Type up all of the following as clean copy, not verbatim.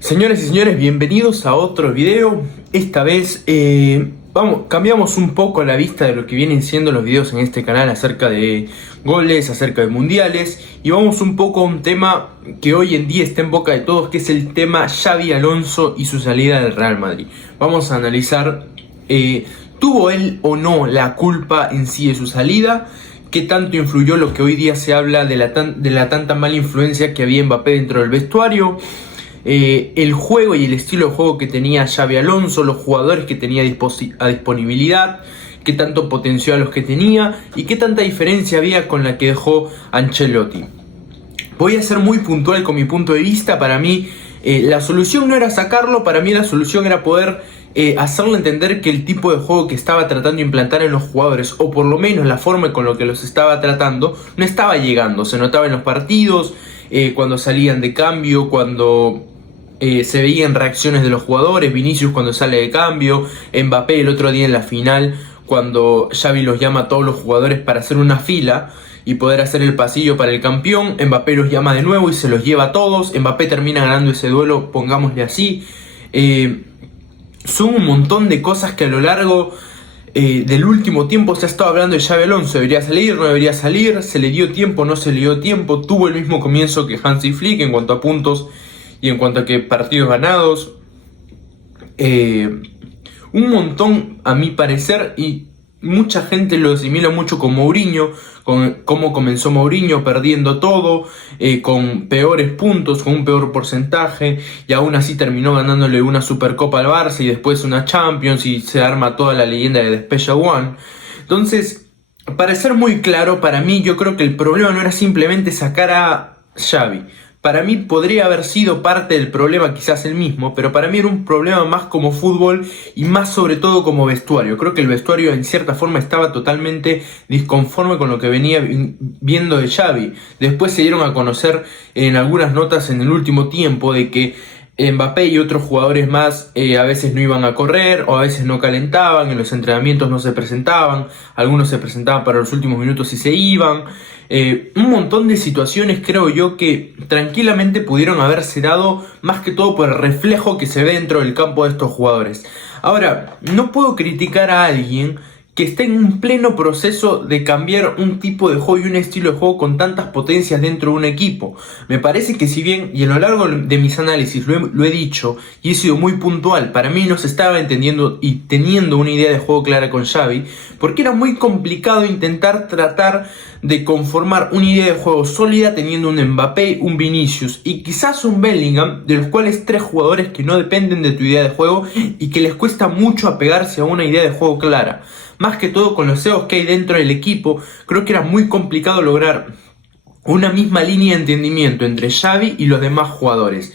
Señoras y señores, bienvenidos a otro video. Esta vez cambiamos un poco la vista de lo que vienen siendo los videos en este canal acerca de goles, acerca de mundiales, y vamos un poco a un tema que hoy en día está en boca de todos, que es el tema Xabi Alonso y su salida del Real Madrid. Vamos a analizar, ¿tuvo él o no la culpa en sí de su salida? ¿Qué tanto influyó lo que hoy día se habla de la tanta mala influencia que había Mbappé dentro del vestuario? El juego y el estilo de juego que tenía Xabi Alonso, los jugadores que tenía a disponibilidad, qué tanto potenció a los que tenía y qué tanta diferencia había con la que dejó Ancelotti. Voy a ser muy puntual con mi punto de vista. Para mí la solución no era sacarlo, para mí la solución era poder hacerle entender que el tipo de juego que estaba tratando de implantar en los jugadores, o por lo menos la forma con lo que los estaba tratando, no estaba llegando. Se notaba en los partidos, cuando salían de cambio, cuando se veían reacciones de los jugadores. Vinicius cuando sale de cambio, Mbappé el otro día en la final, cuando Xavi los llama a todos los jugadores para hacer una fila y poder hacer el pasillo para el campeón. Mbappé los llama de nuevo y se los lleva a todos. Mbappé termina ganando ese duelo, pongámosle así. Son un montón de cosas que a lo largo del último tiempo se ha estado hablando de Xabi Alonso. ¿Debería salir? ¿No debería salir? ¿Se le dio tiempo? ¿No se le dio tiempo? Tuvo el mismo comienzo que Hansi Flick en cuanto a puntos y en cuanto a que partidos ganados. Un montón, a mi parecer, y mucha gente lo asimila mucho con Mourinho, con cómo comenzó Mourinho perdiendo todo, con peores puntos, con un peor porcentaje, y aún así terminó ganándole una Supercopa al Barça y después una Champions, y se arma toda la leyenda de Despeja One. Entonces, para ser muy claro, para mí yo creo que el problema no era simplemente sacar a Xavi. Para mí podría haber sido parte del problema, quizás el mismo, pero para mí era un problema más como fútbol y más sobre todo como vestuario. Creo que el vestuario en cierta forma estaba totalmente disconforme con lo que venía viendo de Xavi. Después se dieron a conocer en algunas notas en el último tiempo de que Mbappé y otros jugadores más a veces no iban a correr, o a veces no calentaban, en los entrenamientos no se presentaban, algunos se presentaban para los últimos minutos y se iban. Un montón de situaciones, creo yo, que tranquilamente pudieron haberse dado, más que todo por el reflejo que se ve dentro del campo de estos jugadores. Ahora, no puedo criticar a alguien que está en un pleno proceso de cambiar un tipo de juego y un estilo de juego con tantas potencias dentro de un equipo. Me parece que si bien, y a lo largo de mis análisis lo he dicho y he sido muy puntual, para mí no se estaba entendiendo y teniendo una idea de juego clara con Xavi, porque era muy complicado intentar tratar de conformar una idea de juego sólida teniendo un Mbappé, un Vinicius y quizás un Bellingham, de los cuales tres jugadores que no dependen de tu idea de juego y que les cuesta mucho apegarse a una idea de juego clara. Más que todo con los egos que hay dentro del equipo, creo que era muy complicado lograr una misma línea de entendimiento entre Xavi y los demás jugadores.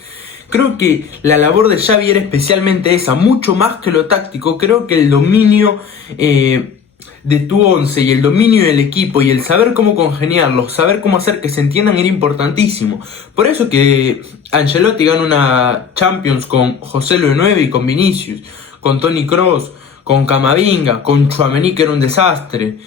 Creo que la labor de Xavi era especialmente esa, mucho más que lo táctico. Creo que el dominio de tu once y el dominio del equipo y el saber cómo congeniarlos, saber cómo hacer que se entiendan era importantísimo. Por eso que Ancelotti gana una Champions con Joselu de 9 y con Vinicius, con Toni Kroos, con Camavinga, con Tchouaméni, que era un desastre,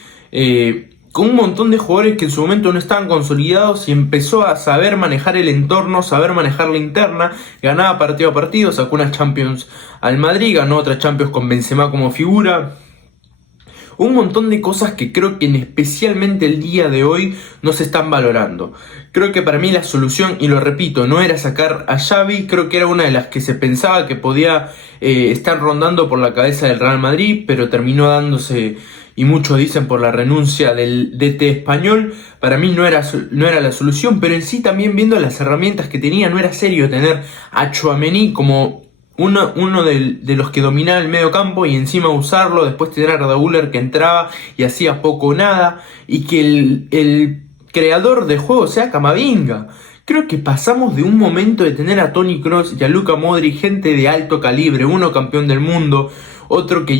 con un montón de jugadores que en su momento no estaban consolidados, y empezó a saber manejar el entorno, saber manejar la interna, ganaba partido a partido, sacó una Champions al Madrid, ganó otra Champions con Benzema como figura. Un montón de cosas que creo que especialmente el día de hoy no se están valorando. Creo que para mí la solución, y lo repito, no era sacar a Xavi. Creo que era una de las que se pensaba que podía estar rondando por la cabeza del Real Madrid, pero terminó dándose, y muchos dicen, por la renuncia del DT español. Para mí no era la solución, pero en sí también, viendo las herramientas que tenía, no era serio tener a Tchouaméni como uno de los que dominaba el medio campo y encima usarlo, después tener a Arda Güler que entraba y hacía poco o nada, y que el creador de juego sea Camavinga. Creo que pasamos de un momento de tener a Toni Kroos y a Luka Modric, gente de alto calibre, uno campeón del mundo, otro que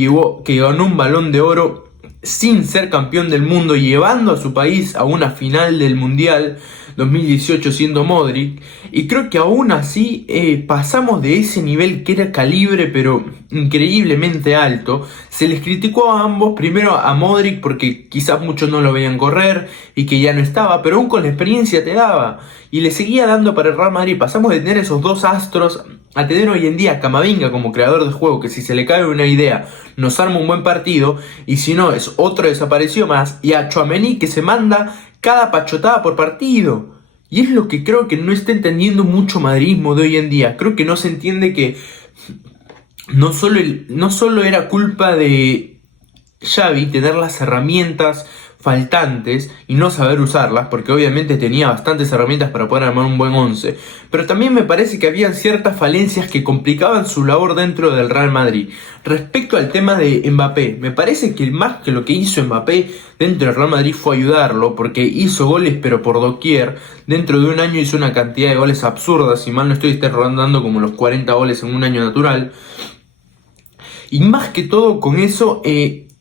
ganó un Balón de Oro sin ser campeón del mundo, llevando a su país a una final del Mundial 2018 siendo Modric, y creo que aún así pasamos de ese nivel que era calibre pero increíblemente alto. Se les criticó a ambos, primero a Modric porque quizás muchos no lo veían correr y que ya no estaba, pero aún con la experiencia te daba, y le seguía dando para el Real Madrid. Pasamos de tener esos dos astros a tener hoy en día a Camavinga como creador de juego, que si se le cae una idea nos arma un buen partido, y si no es otro desaparecido más, y a Tchouaméni que se manda cada pachotada por partido. Y es lo que creo que no está entendiendo mucho madridismo de hoy en día. Creo que no se entiende que no solo era culpa de Xavi tener las herramientas faltantes y no saber usarlas, porque obviamente tenía bastantes herramientas para poder armar un buen 11, pero también me parece que habían ciertas falencias que complicaban su labor dentro del Real Madrid. Respecto al tema de Mbappé, me parece que más que lo que hizo Mbappé dentro del Real Madrid fue ayudarlo, porque hizo goles pero por doquier. Dentro de un año hizo una cantidad de goles absurdas, si mal no estoy, está rondando como los 40 goles en un año natural. Y más que todo con eso,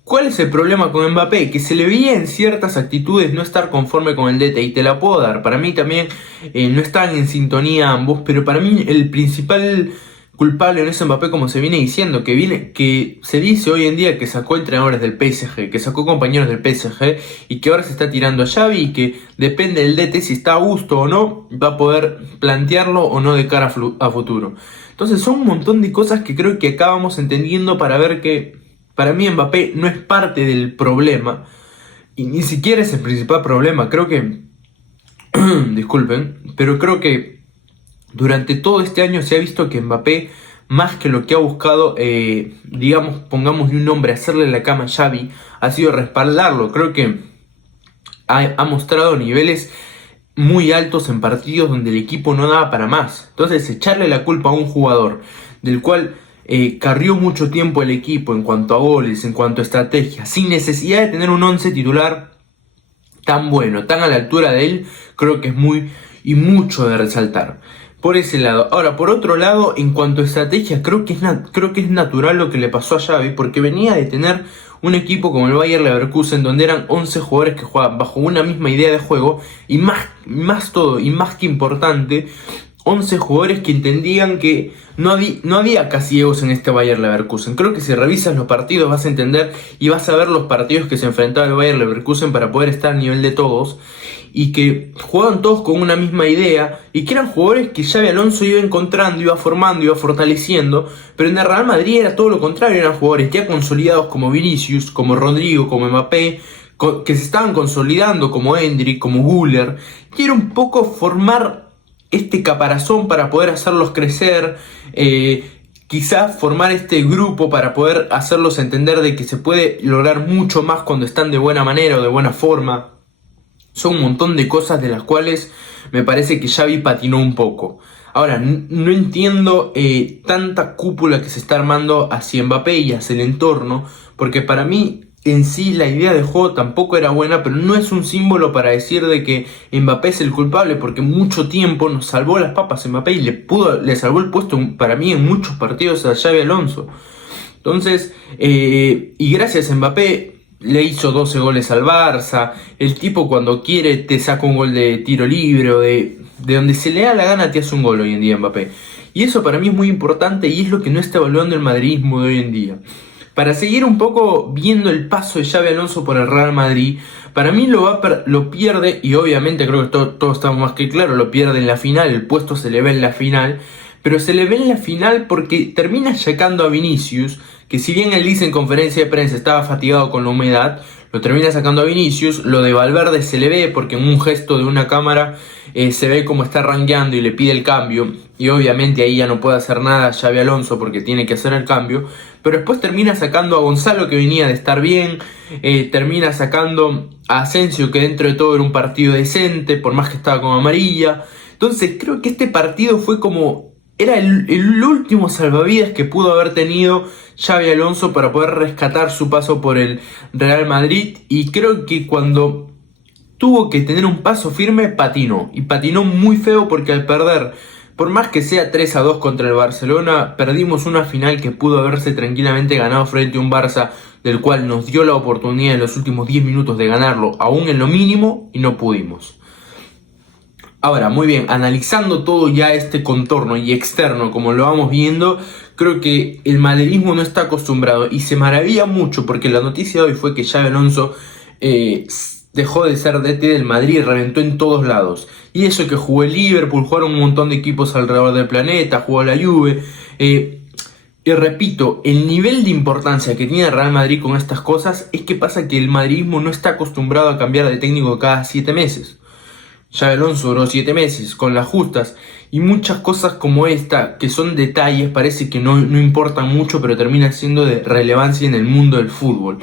¿cuál es el problema con Mbappé? Que se le veía en ciertas actitudes no estar conforme con el DT, y te la puedo dar. Para mí también no están en sintonía ambos, pero para mí el principal culpable en ese Mbappé, como se viene diciendo, que se dice hoy en día que sacó entrenadores del PSG, que sacó compañeros del PSG, y que ahora se está tirando a Xavi, y que depende del DT si está a gusto o no, va a poder plantearlo o no de cara a futuro. Entonces son un montón de cosas que creo que acabamos entendiendo para ver que para mí Mbappé no es parte del problema, y ni siquiera es el principal problema. Creo que, disculpen, pero creo que durante todo este año se ha visto que Mbappé, más que lo que ha buscado, digamos, pongámosle un nombre, hacerle la cama a Xavi, ha sido respaldarlo. Creo que ha mostrado niveles muy altos en partidos donde el equipo no daba para más. Entonces, echarle la culpa a un jugador del cual carrió mucho tiempo el equipo en cuanto a goles, en cuanto a estrategia, sin necesidad de tener un 11 titular tan bueno, tan a la altura de él, creo que es muy y mucho de resaltar. Por ese lado. Ahora, por otro lado, en cuanto a estrategia, creo que es natural lo que le pasó a Xavi, porque venía de tener un equipo como el Bayer Leverkusen, donde eran 11 jugadores que jugaban bajo una misma idea de juego, y más todo, y más que importante, 11 jugadores que entendían que no había casi egos en este Bayer Leverkusen. Creo que si revisas los partidos vas a entender y vas a ver los partidos que se enfrentaba el Bayer Leverkusen para poder estar a nivel de todos, y que jugaban todos con una misma idea, y que eran jugadores que Xabi Alonso iba encontrando, iba formando, iba fortaleciendo. Pero en el Real Madrid era todo lo contrario, eran jugadores ya consolidados como Vinicius, como Rodrigo, como Mbappé, que se estaban consolidando como Endrick, como Güler, y era un poco formar este caparazón para poder hacerlos crecer, quizás formar este grupo para poder hacerlos entender de que se puede lograr mucho más cuando están de buena manera o de buena forma. Son un montón de cosas de las cuales me parece que Xavi patinó un poco. Ahora, no entiendo tanta cúpula que se está armando hacia Mbappé y hacia el entorno, porque para mí en sí la idea de juego tampoco era buena, pero no es un símbolo para decir de que Mbappé es el culpable, porque mucho tiempo nos salvó las papas Mbappé y le salvó el puesto para mí en muchos partidos a Xabi Alonso. Entonces, y gracias a Mbappé le hizo 12 goles al Barça. El tipo cuando quiere te saca un gol de tiro libre, o de donde se le da la gana te hace un gol hoy en día Mbappé. Y eso para mí es muy importante, y es lo que no está evaluando el madridismo de hoy en día. Para seguir un poco viendo el paso de Xabi Alonso por el Real Madrid, para mí lo pierde, y obviamente creo que todo está más que claro, lo pierde en la final, el puesto se le ve en la final, pero se le ve en la final porque termina sacando a Vinicius, que si bien él dice en conferencia de prensa estaba fatigado con la humedad, lo termina sacando a Vinicius. Lo de Valverde se le ve porque en un gesto de una cámara se ve como está rangueando y le pide el cambio, y obviamente ahí ya no puede hacer nada Xabi Alonso porque tiene que hacer el cambio. Pero después termina sacando a Gonzalo, que venía de estar bien, termina sacando a Asensio, que dentro de todo era un partido decente, por más que estaba con amarilla. Entonces creo que este partido fue como... era el último salvavidas que pudo haber tenido Xabi Alonso para poder rescatar su paso por el Real Madrid, y creo que cuando tuvo que tener un paso firme patinó, y patinó muy feo, porque al perder, por más que sea 3-2 contra el Barcelona, perdimos una final que pudo haberse tranquilamente ganado frente a un Barça del cual nos dio la oportunidad en los últimos 10 minutos de ganarlo, aún en lo mínimo, y no pudimos. Ahora, muy bien, analizando todo ya este contorno y externo como lo vamos viendo, creo que el madridismo no está acostumbrado, y se maravilla mucho porque la noticia de hoy fue que Xabi Alonso dejó de ser DT del Madrid y reventó en todos lados. Y eso que jugó el Liverpool, jugaron un montón de equipos alrededor del planeta, jugó la Juve. Y repito, el nivel de importancia que tiene el Real Madrid con estas cosas es que pasa que el madridismo no está acostumbrado a cambiar de técnico cada 7 meses. Xabi Alonso duró 7 meses con las justas y muchas cosas como esta, que son detalles, parece que no importan mucho, pero terminan siendo de relevancia en el mundo del fútbol.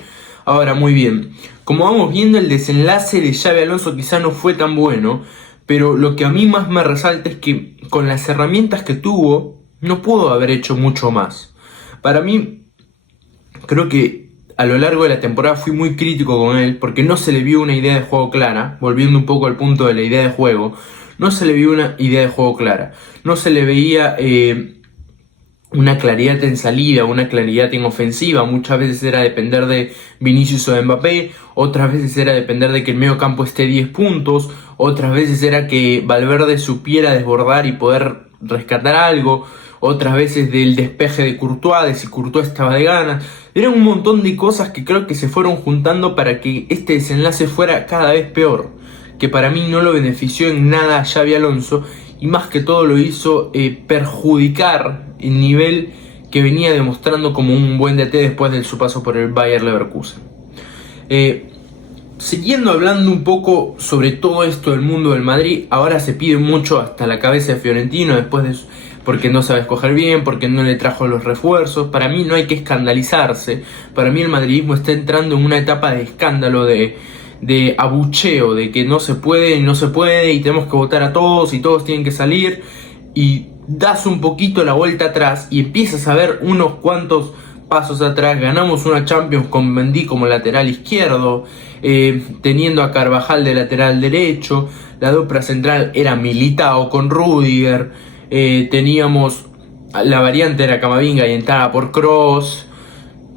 Ahora, muy bien, como vamos viendo, el desenlace de Xabi Alonso quizá no fue tan bueno, pero lo que a mí más me resalta es que con las herramientas que tuvo, no pudo haber hecho mucho más. Para mí, creo que a lo largo de la temporada fui muy crítico con él porque no se le vio una idea de juego clara, volviendo un poco al punto de la idea de juego, no se le vio una idea de juego clara, no se le veía una claridad en salida, una claridad en ofensiva. Muchas veces era depender de Vinicius o de Mbappé, otras veces era depender de que el medio campo esté 10 puntos, otras veces era que Valverde supiera desbordar y poder rescatar algo, otras veces del despeje de Courtois, de si Courtois estaba de ganas. Eran un montón de cosas que creo que se fueron juntando para que este desenlace fuera cada vez peor, que para mí no lo benefició en nada a Xabi Alonso y más que todo lo hizo perjudicar el nivel que venía demostrando como un buen DT después de su paso por el Bayer Leverkusen. Siguiendo hablando un poco sobre todo esto del mundo del Madrid, ahora se pide mucho hasta la cabeza de Fiorentino después de porque no sabe escoger bien, porque no le trajo los refuerzos. Para mí no hay que escandalizarse, para mí el madridismo está entrando en una etapa de escándalo, de abucheo, de que no se puede y tenemos que votar a todos y todos tienen que salir, y das un poquito la vuelta atrás y empiezas a ver unos cuantos pasos atrás. Ganamos una Champions con Mendy como lateral izquierdo, teniendo a Carvajal de lateral derecho, la dupla central era Militao con Rudiger, teníamos la variante era Camavinga y entraba por Kroos,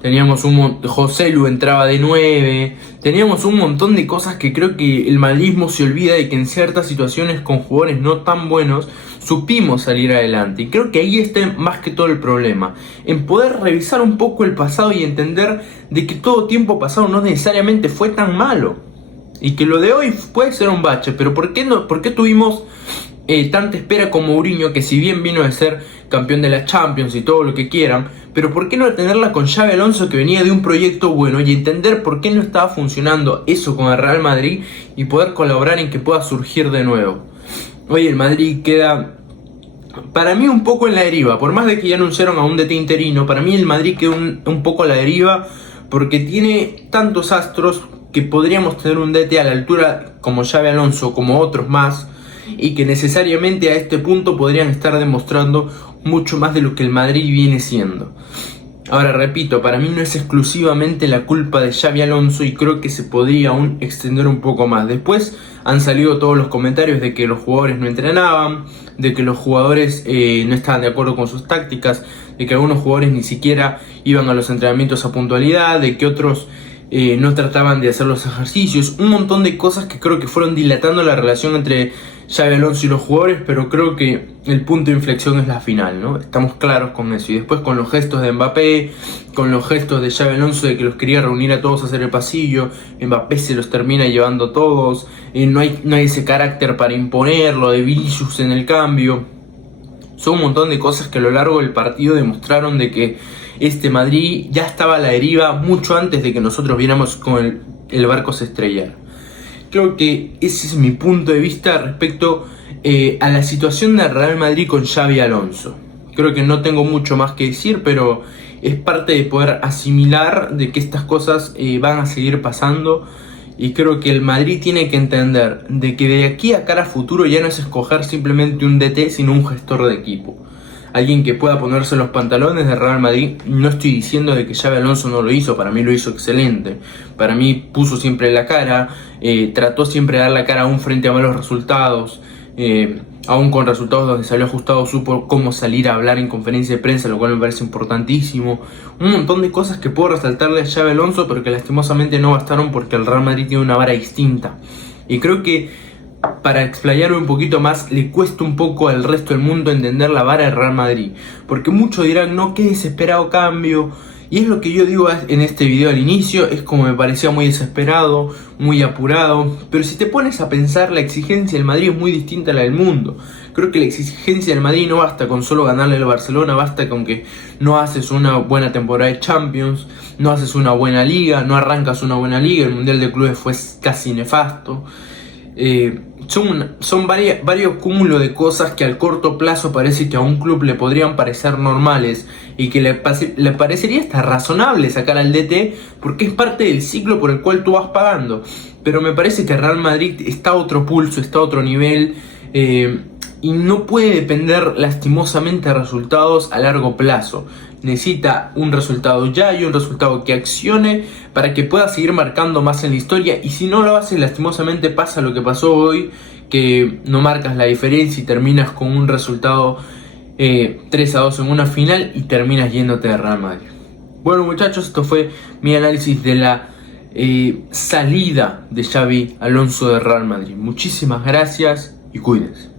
teníamos Joselu entraba de 9, teníamos un montón de cosas que creo que el madridismo se olvida de que en ciertas situaciones con jugadores no tan buenos supimos salir adelante, y creo que ahí está más que todo el problema, en poder revisar un poco el pasado y entender de que todo tiempo pasado no necesariamente fue tan malo y que lo de hoy puede ser un bache, pero ¿por qué tuvimos tanta espera con Mourinho, que si bien vino de ser campeón de la Champions y todo lo que quieran, pero por qué no tenerla con Xabi Alonso, que venía de un proyecto bueno, y entender por qué no estaba funcionando eso con el Real Madrid y poder colaborar en que pueda surgir de nuevo? Hoy el Madrid queda, para mí, un poco en la deriva. Por más de que ya anunciaron a un DT interino, para mí el Madrid queda un poco a la deriva porque tiene tantos astros que podríamos tener un DT a la altura como Xabi Alonso, como otros más, y que necesariamente a este punto podrían estar demostrando mucho más de lo que el Madrid viene siendo. Ahora repito, para mí no es exclusivamente la culpa de Xabi Alonso y creo que se podría aún extender un poco más. Después han salido todos los comentarios de que los jugadores no entrenaban, de que los jugadores no estaban de acuerdo con sus tácticas, de que algunos jugadores ni siquiera iban a los entrenamientos a puntualidad, de que otros no trataban de hacer los ejercicios, un montón de cosas que creo que fueron dilatando la relación entre Xabi Alonso y los jugadores, pero creo que el punto de inflexión es la final, ¿no? Estamos claros con eso. Y después con los gestos de Mbappé, con los gestos de Xabi Alonso de que los quería reunir a todos a hacer el pasillo, Mbappé se los termina llevando todos, no hay ese carácter para imponerlo, de Vinicius en el cambio. Son un montón de cosas que a lo largo del partido demostraron de que este Madrid ya estaba a la deriva mucho antes de que nosotros viéramos con el barco se estrellara. Creo que ese es mi punto de vista respecto a la situación del Real Madrid con Xabi Alonso. Creo que no tengo mucho más que decir, pero es parte de poder asimilar de que estas cosas van a seguir pasando, y creo que el Madrid tiene que entender de que de aquí a cara a futuro ya no es escoger simplemente un DT, sino un gestor de equipo. Alguien que pueda ponerse los pantalones de Real Madrid. No estoy diciendo de que Xabi Alonso no lo hizo, para mí lo hizo excelente. Para mí puso siempre la cara, trató siempre de dar la cara aún frente a malos resultados, aún con resultados donde salió ajustado, supo cómo salir a hablar en conferencia de prensa, lo cual me parece importantísimo. Un montón de cosas que puedo resaltarle a Xabi Alonso, pero que lastimosamente no bastaron porque el Real Madrid tiene una vara distinta. Y creo que para explayarme un poquito más, le cuesta un poco al resto del mundo entender la vara del Real Madrid, porque muchos dirán, no, qué desesperado cambio, Y es lo que yo digo en este video al inicio, es como me parecía muy desesperado, muy apurado. Pero si te pones a pensar, la exigencia del Madrid es muy distinta a la del mundo. Creo que la exigencia del Madrid no basta con solo ganarle al Barcelona, basta con que no haces una buena temporada de Champions, no haces una buena liga, no arrancas una buena liga, el Mundial de Clubes fue casi nefasto. Son varios cúmulos de cosas que al corto plazo parece que a un club le podrían parecer normales y que le parecería hasta razonable sacar al DT porque es parte del ciclo por el cual tú vas pagando. Pero me parece que Real Madrid está a otro pulso, está a otro nivel, y no puede depender lastimosamente de resultados a largo plazo. Necesita un resultado ya y un resultado que accione para que pueda seguir marcando más en la historia, y si no lo hace, lastimosamente pasa lo que pasó hoy, que no marcas la diferencia y terminas con un resultado 3-2 en una final y terminas yéndote de Real Madrid. Bueno, muchachos, esto fue mi análisis de la salida de Xabi Alonso de Real Madrid. Muchísimas gracias y cuídense.